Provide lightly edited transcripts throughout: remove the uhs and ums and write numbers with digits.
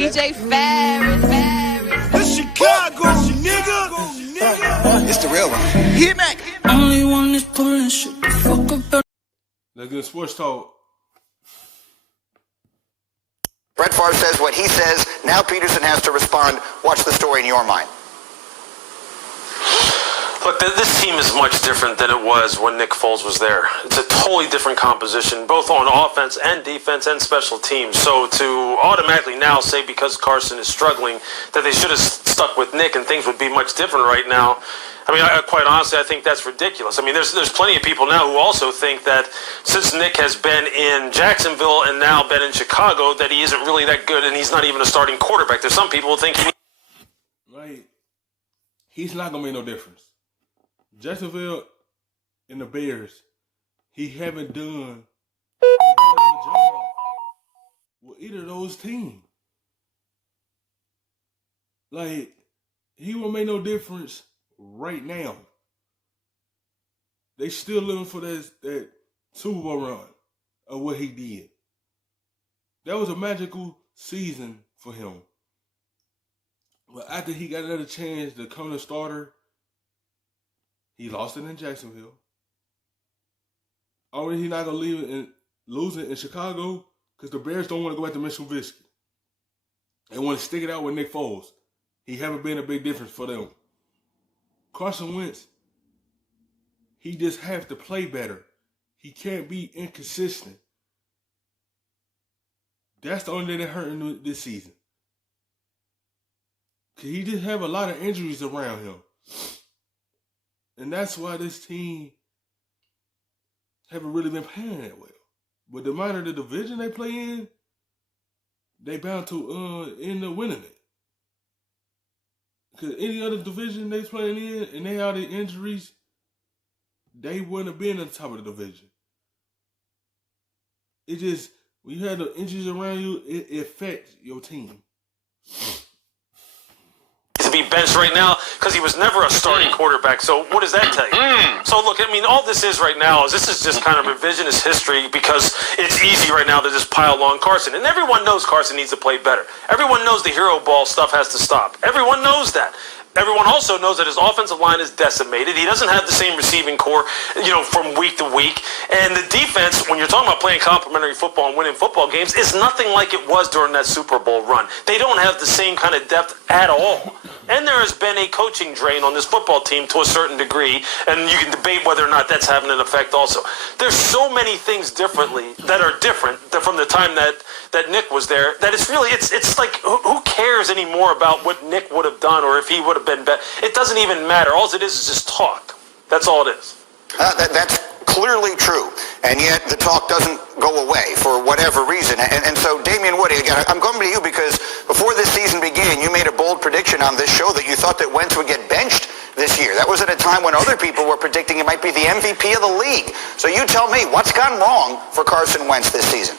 DJ Ferris. It's Chicago, nigga. It's the real one. Hit me. Only one is pulling shit the fuck up. Let's get sports talk. Brett Favre says what he says. Now Peterson has to respond. What's the story in your mind? Look, this team is much different than it was when Nick Foles was there. It's a totally different composition, both on offense and defense and special teams. So to automatically now say because Carson is struggling that they should have stuck with Nick and things would be much different right now, I mean, quite honestly, I think that's ridiculous. I mean, there's plenty of people now who also think that since Nick has been in Jacksonville and now been in Chicago, that he isn't really that good and he's not even a starting quarterback. There's some people who think he's not going to make no difference. Jacksonville and the Bears, he haven't done a good job with either of those teams. Like, he won't make no difference right now. They still looking for that Super Bowl run of what he did. That was a magical season for him. But after he got another chance to come to starter, he lost it in Jacksonville. Already he's not going to leave it and lose it in Chicago because the Bears don't want to go back to Mitchell Trubisky. They want to stick it out with Nick Foles. He haven't been a big difference for them. Carson Wentz, he just has to play better. He can't be inconsistent. That's the only thing that hurt him this season. Because he just have a lot of injuries around him. And that's why this team haven't really been playing that well. But the minor the division they play in, they bound to end up winning it. Because any other division they playing in and they have the injuries, they wouldn't have been at the top of the division. It just, when you have the injuries around you, it affects your team. To be benched right now because he was never a starting quarterback. So what does that tell you? So look, I mean, all this is right now is this is just kind of revisionist history because it's easy right now to just pile on Carson. And everyone knows Carson needs to play better. Everyone knows the hero ball stuff has to stop. Everyone knows that. Everyone also knows that his offensive line is decimated. He doesn't have the same receiving core, from week to week. And the defense, when you're talking about playing complementary football and winning football games, is nothing like it was during that Super Bowl run. They don't have the same kind of depth at all. And there has been a coaching drain on this football team to a certain degree, and you can debate whether or not that's having an effect also. There's so many things differently that are different from the time that Nick was there that it's really, it's like, who cares anymore about what Nick would have done or if he would have been better? It doesn't even matter. All it is just talk. That's all it is. That's clearly true, and yet the talk doesn't go away for whatever reason. And so, Damian Woody, again, I'm coming to you because before this season began, you made a bold prediction on this show that you thought that Wentz would get benched this year. That was at a time when other people were predicting he might be the MVP of the league. So you tell me, what's gone wrong for Carson Wentz this season?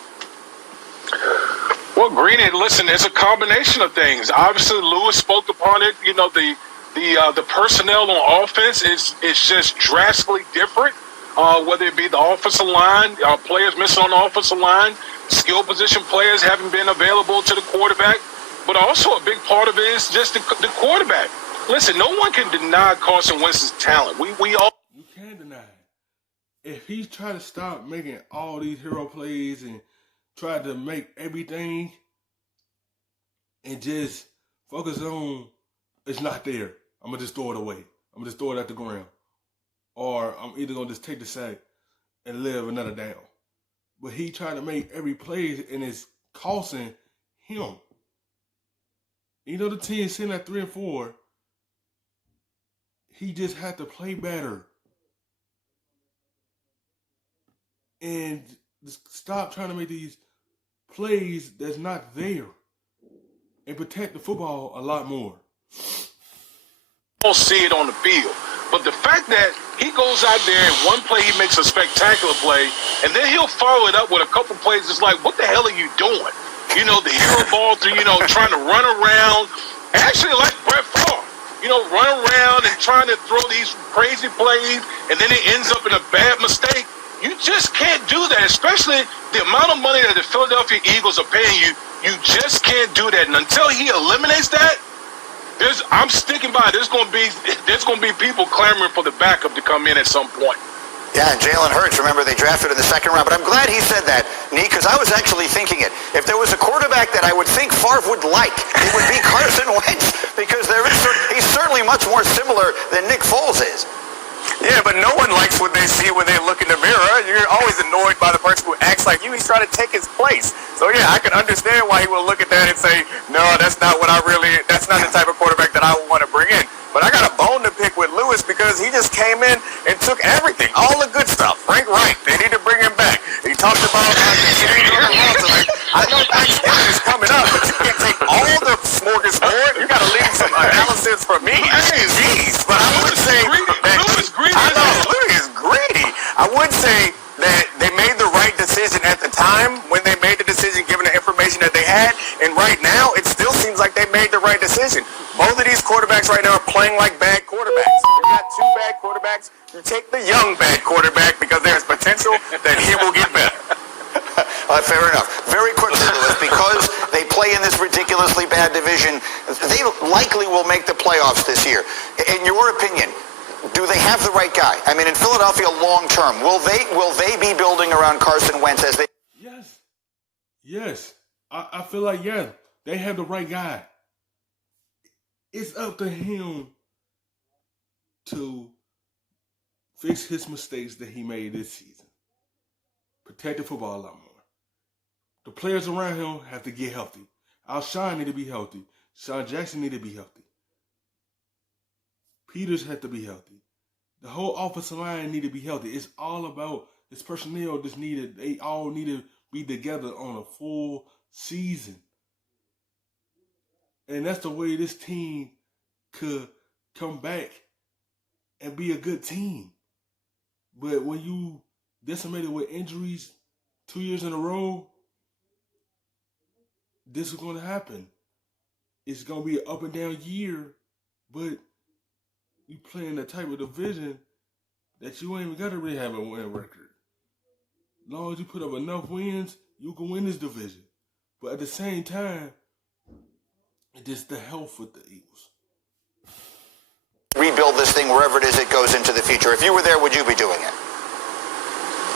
Well, Greeny, listen, it's a combination of things. Obviously, Lewis spoke upon it. The personnel on offense is just drastically different. Whether it be the offensive line, players missing on the offensive line, skill position players haven't been available to the quarterback. But also a big part of it is just the quarterback. Listen, no one can deny Carson Wentz's talent. We all. You can't deny it. If he's trying to stop making all these hero plays and try to make everything and just focus on it's not there, I'm going to just throw it away. I'm going to just throw it at the ground. Or I'm either going to just take the sack and live another down. But he trying to make every play and it's costing him. The team is sitting at 3-4. He just had to play better. And stop trying to make these plays that's not there. And protect the football a lot more. Don't see it on the field. But the fact that he goes out there and one play he makes a spectacular play, and then he'll follow it up with a couple plays. It's like, what the hell are you doing? The hero ball through, trying to run around. Actually, like Brett Favre, run around and trying to throw these crazy plays, and then it ends up in a bad mistake. You just can't do that, especially the amount of money that the Philadelphia Eagles are paying you. You just can't do that. And until he eliminates that, I'm sticking by it. There's gonna be people clamoring for the backup to come in at some point. Yeah, and Jalen Hurts, remember, they drafted in the second round. But I'm glad he said that, Nee, because I was actually thinking it. If there was a quarterback that I would think Favre would like, it would be Carson Wentz, because he's certainly much more similar than Nick Foles is. Yeah, but no one likes what they see when they look in the mirror. You're always annoyed by the person who acts like you. He's trying to take his place. So, yeah, I can understand why he will look at that and say, no, that's not that's not the type of quarterback that I would want to bring in. But I got a bone to pick with Lewis because he just came in and took everything, all the good stuff. Frank Wright, they need to bring him back. He talked about I know Thanksgiving is coming up, but you can't take all the smorgasbord. You got to leave some analysis for me. Jeez, but I would say Louis is greedy. I would say that they made the right decision at the time when they made the decision, given the information that they had. And right now, it still seems like they made the right decision. Both of these quarterbacks right now are playing like bad quarterbacks. You got two bad quarterbacks. You take the young bad quarterback because there's potential that he will get better. Fair enough. Very quickly, Lewis, because they play in this ridiculously bad division, they likely will make the playoffs this year. In your opinion, do they have the right guy? I mean, in Philadelphia, long term, will they be building around Carson Wentz as they? Yes. I feel like, yeah, they have the right guy. It's up to him to fix his mistakes that he made this season. Protect the football a lot more. The players around him have to get healthy. Alshon need to be healthy. Sean Jackson need to be healthy. Peters had to be healthy. The whole offensive line need to be healthy. It's all about this personnel. They all need to be together on a full season. And that's the way this team could come back and be a good team. But when you decimated with injuries 2 years in a row, this is going to happen. It's going to be an up and down year, but you play in the type of division that you ain't even got to really have a win record. As long as you put up enough wins, you can win this division. But at the same time, it's just the health with the Eagles. Rebuild this thing wherever it is it goes into the future. If you were there, would you be doing it?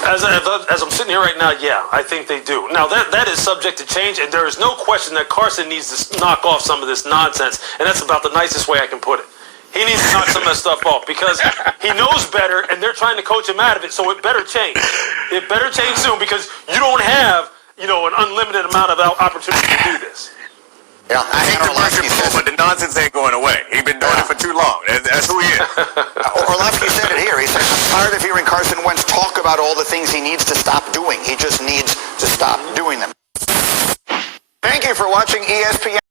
As I'm sitting here right now, yeah, I think they do. Now, that is subject to change, and there is no question that Carson needs to knock off some of this nonsense, and that's about the nicest way I can put it. He needs to knock some of that stuff off because he knows better, and they're trying to coach him out of it, so it better change. It better change soon because you don't have, an unlimited amount of opportunity to do this. Yeah, I hate to rush him, but the nonsense ain't going away. He's been doing it for too long. That's who he is. Orlovsky said it here. He said, I'm tired of hearing Carson Wentz talk about all the things he needs to stop doing. He just needs to stop doing them. Thank you for watching ESPN.